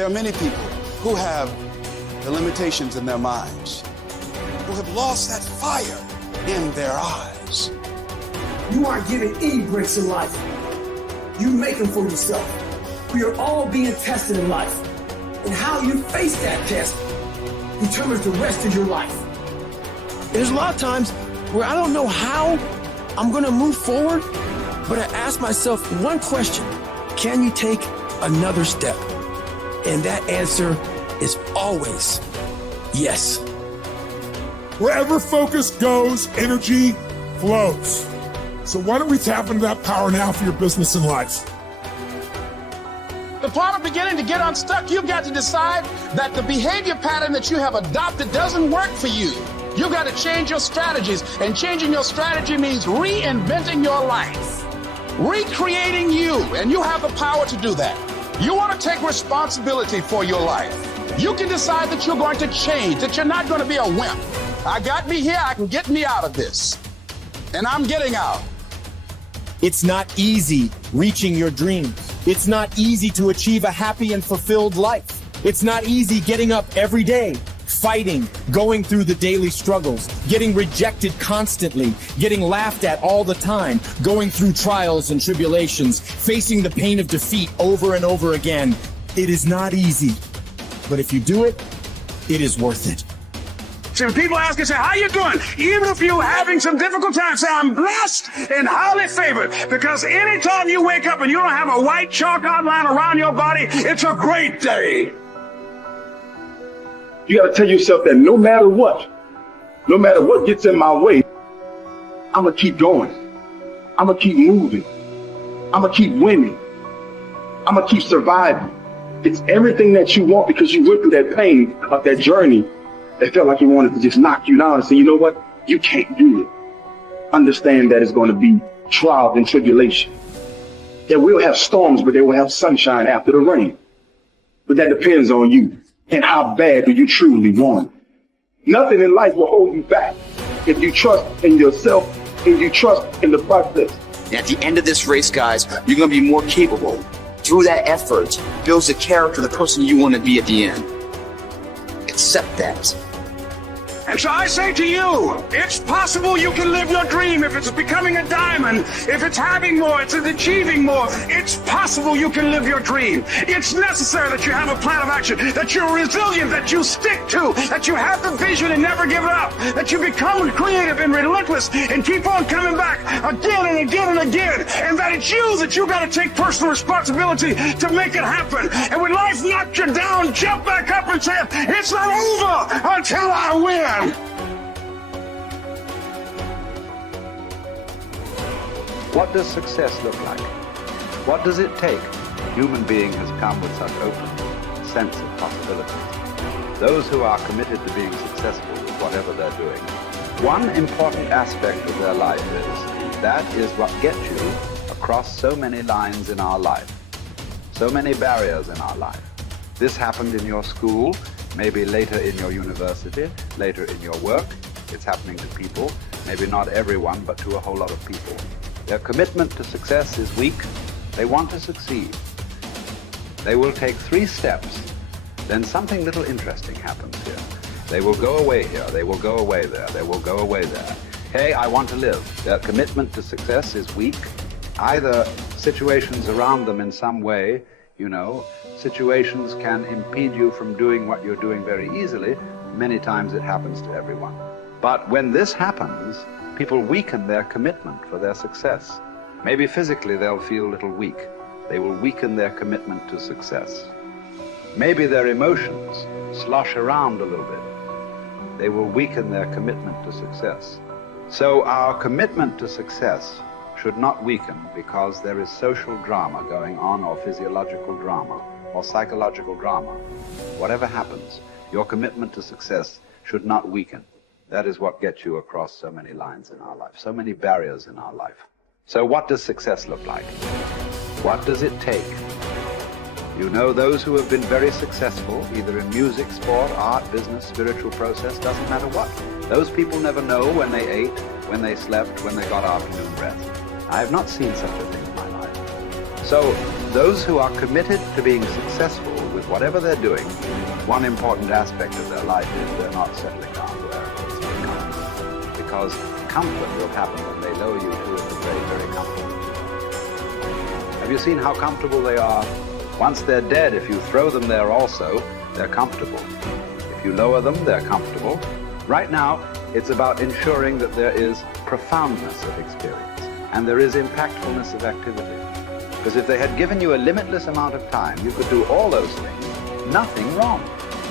There are many people who have the limitations in their minds, who have lost that fire in their eyes. You aren't given any breaks in life. You make them for yourself. We are all being tested in life. And how you face that test determines the rest of your life. There's a lot of times where I don't know how I'm going to move forward, but I ask myself one question: can you take another step? And that answer is always yes. Wherever focus goes, energy flows. So why don't we tap into that power now for your business and life? The part of beginning to get unstuck, you've got to decide that the behavior pattern that you have adopted doesn't work for you. You've got to change your strategies, and changing your strategy means reinventing your life, recreating you, and you have the power to do that. You want to take responsibility for your life. You can decide that you're going to change, that you're not going to be a wimp. I got me here, I can get me out of this, and I'm getting out. It's not easy reaching your dreams. It's not easy to achieve a happy and fulfilled life. It's not easy getting up every day, fighting, going through the daily struggles, getting rejected constantly, getting laughed at all the time, going through trials and tribulations, facing the pain of defeat over and over again. It is not easy, but if you do it, it is worth it. See, when people ask you, say, how you doing? Even if you're having some difficult times, say, I'm blessed and highly favored. Because anytime you wake up and you don't have a white chalk outline around your body, it's a great day. You got to tell yourself that no matter what gets in my way, I'm going to keep going. I'm going to keep moving. I'm going to keep winning. I'm going to keep surviving. It's everything that you want, because you went through that pain of that journey. It felt like he wanted to just knock you down and say, you know what? You can't do it. Understand that it's going to be trials and tribulation. That we'll have storms, but they will have sunshine after the rain. But that depends on you and how bad do you truly want it. Nothing in life will hold you back if you trust in yourself and you trust in the process. And at the end of this race, guys, you're going to be more capable. Through that effort, builds the character of the person you want to be at the end. Accept that. And so I say to you, it's possible you can live your dream. If it's becoming a diamond, if it's having more, it's achieving more, it's possible you can live your dream. It's necessary that you have a plan of action, that you're resilient, that you stick to, that you have the vision and never give it up, that you become creative and relentless and keep on coming back again and again and again, and that it's you that you got to take personal responsibility to make it happen. And when life knocks you down, jump back up and say, it's not over until I win. What does success look like? What does it take? A human being has come with such open sense of possibilities. Those who are committed to being successful with whatever they're doing, one important aspect of their life is, that is what gets you across so many lines in our life, so many barriers in our life. This happened in your school, maybe later in your university, later in your work. It's happening to people, maybe not everyone, but to a whole lot of people. Their commitment to success is weak. They want to succeed. They will take 3 steps. Then something little interesting happens here. They will go away here. They will go away there. They will go away there. Hey, I want to live. Their commitment to success is weak. Either situations around them in some way, situations can impede you from doing what you're doing very easily. Many times it happens to everyone. But when this happens, people weaken their commitment for their success. Maybe physically they'll feel a little weak. They will weaken their commitment to success. Maybe their emotions slosh around a little bit. They will weaken their commitment to success. So our commitment to success should not weaken because there is social drama going on, or physiological drama, or psychological drama. Whatever happens, your commitment to success should not weaken. That is what gets you across so many lines in our life, so many barriers in our life. So what does success look like? What does it take? Those who have been very successful, either in music, sport, art, business, spiritual process, doesn't matter what. Those people never know when they ate, when they slept, when they got afternoon rest. I have not seen such a thing in my life. So those who are committed to being successful with whatever they're doing, one important aspect of their life is they're not settling down where it's very comfortable. Because comfort will happen when they lower you to the very, very comfortable. Have you seen how comfortable they are? Once they're dead, if you throw them there also, they're comfortable. If you lower them, they're comfortable. Right now, it's about ensuring that there is profoundness of experience and there is impactfulness of activity. Because if they had given you a limitless amount of time, you could do all those things, nothing wrong.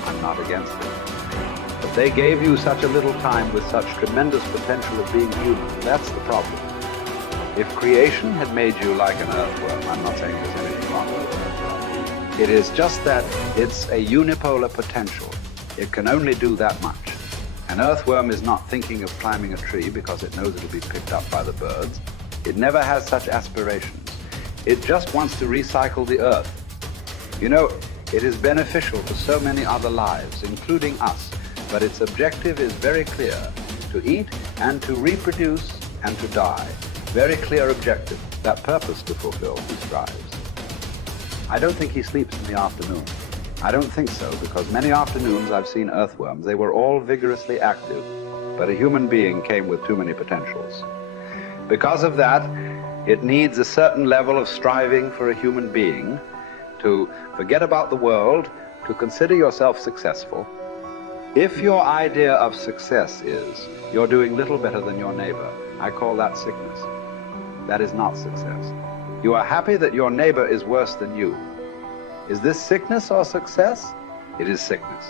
I'm not against it. But they gave you such a little time with such tremendous potential of being human. That's the problem. If creation had made you like an earthworm, I'm not saying there's anything wrong with it. It is just that it's a unipolar potential. It can only do that much. An earthworm is not thinking of climbing a tree because it knows it'll be picked up by the birds. It never has such aspirations. It just wants to recycle the earth. You know, it is beneficial to so many other lives, including us, but its objective is very clear: to eat and to reproduce and to die. Very clear objective, that purpose to fulfill he strives. I don't think he sleeps in the afternoon. I don't think so, because many afternoons I've seen earthworms. They were all vigorously active, but a human being came with too many potentials. Because of that, it needs a certain level of striving for a human being to forget about the world, to consider yourself successful. If your idea of success is you're doing little better than your neighbor, I call that sickness. That is not success. You are happy that your neighbor is worse than you. Is this sickness or success? It is sickness.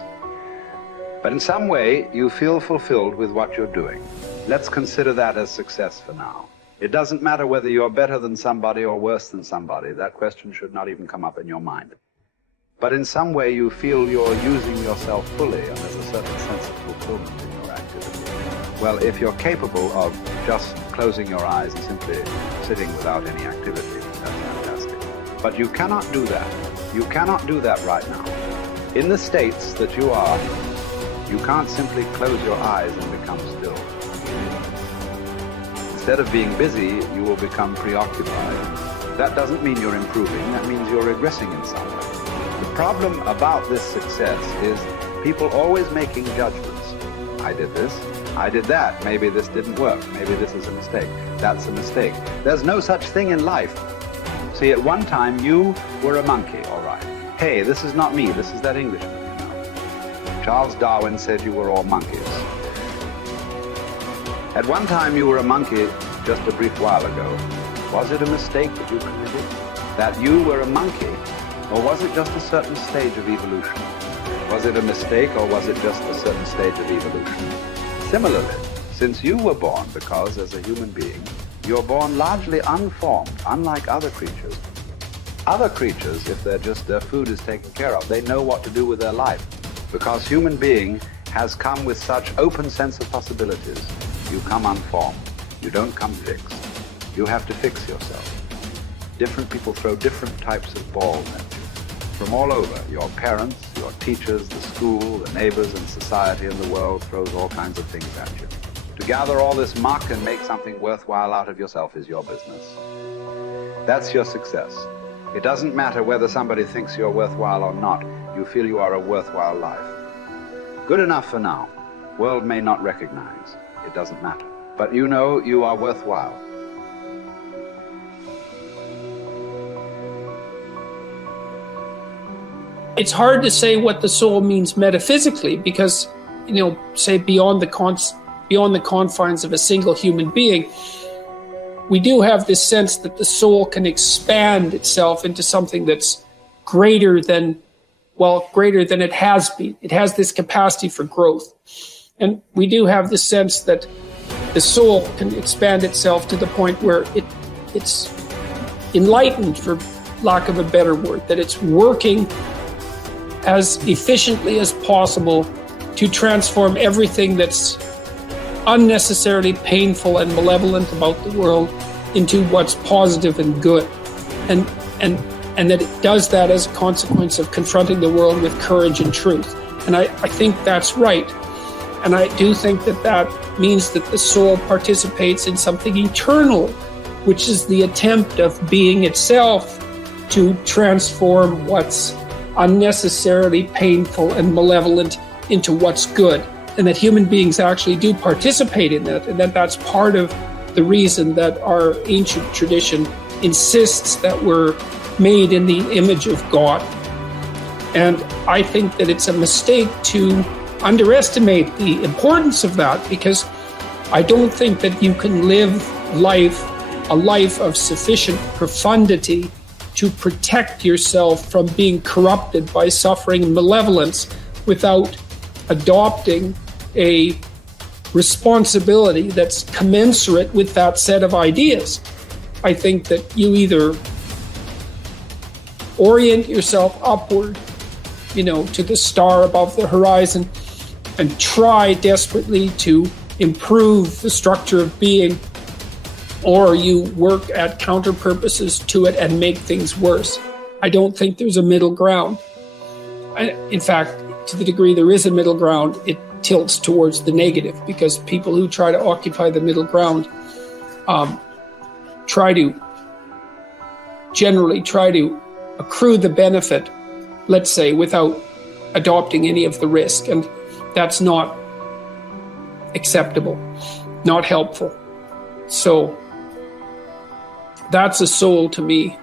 But in some way, you feel fulfilled with what you're doing. Let's consider that as success for now. It doesn't matter whether you're better than somebody or worse than somebody. That question should not even come up in your mind. But in some way, you feel you're using yourself fully, and there's a certain sense of fulfillment in your activity. Well, if you're capable of just closing your eyes and simply sitting without any activity, that's fantastic. But you cannot do that. You cannot do that right now. In the states that you are, you can't simply close your eyes and become still. Instead of being busy, you will become preoccupied. That doesn't mean you're improving, that means you're regressing in some way. The problem about this success is people always making judgments. I did this, I did that, maybe this didn't work, maybe this is a mistake, that's a mistake. There's no such thing in life. See, at one time you were a monkey, all right. Hey, this is not me, this is that Englishman, you know. Charles Darwin said you were all monkeys. At one time you were a monkey just a brief while ago. Was it a mistake that you committed? That you were a monkey? Or was it just a certain stage of evolution? Was it a mistake or was it just a certain stage of evolution? Similarly, since you were born, because as a human being, you're born largely unformed, unlike other creatures. Other creatures, if their food is taken care of, they know what to do with their life. Because human being has come with such open sense of possibilities. You come unformed. You don't come fixed. You have to fix yourself. Different people throw different types of balls at you. From all over, your parents, your teachers, the school, the neighbors, and society and the world throws all kinds of things at you. To gather all this muck and make something worthwhile out of yourself is your business. That's your success. It doesn't matter whether somebody thinks you're worthwhile or not. You feel you are a worthwhile life. Good enough for now. World may not recognize. It doesn't matter. But you know you are worthwhile. It's hard to say what the soul means metaphysically because, say beyond the confines of a single human being, we do have this sense that the soul can expand itself into something that's greater than it has been. It has this capacity for growth. And we do have the sense that the soul can expand itself to the point where it's enlightened, for lack of a better word, that it's working as efficiently as possible to transform everything that's unnecessarily painful and malevolent about the world into what's positive and good. And that it does that as a consequence of confronting the world with courage and truth. And I think that's right. And I do think that means that the soul participates in something eternal, which is the attempt of being itself to transform what's unnecessarily painful and malevolent into what's good, and that human beings actually do participate in that, and that that's part of the reason that our ancient tradition insists that we're made in the image of God. And I think that it's a mistake to underestimate the importance of that, because I don't think that you can live a life of sufficient profundity to protect yourself from being corrupted by suffering and malevolence without adopting a responsibility that's commensurate with that set of ideas. I think that you either orient yourself upward, to the star above the horizon, and try desperately to improve the structure of being, or you work at counter purposes to it and make things worse. I don't think there's a middle ground. In fact, to the degree there is a middle ground, it tilts towards the negative, because people who try to occupy the middle ground generally try to accrue the benefit, let's say, without adopting any of the risk. And that's not acceptable, not helpful. So that's a soul to me.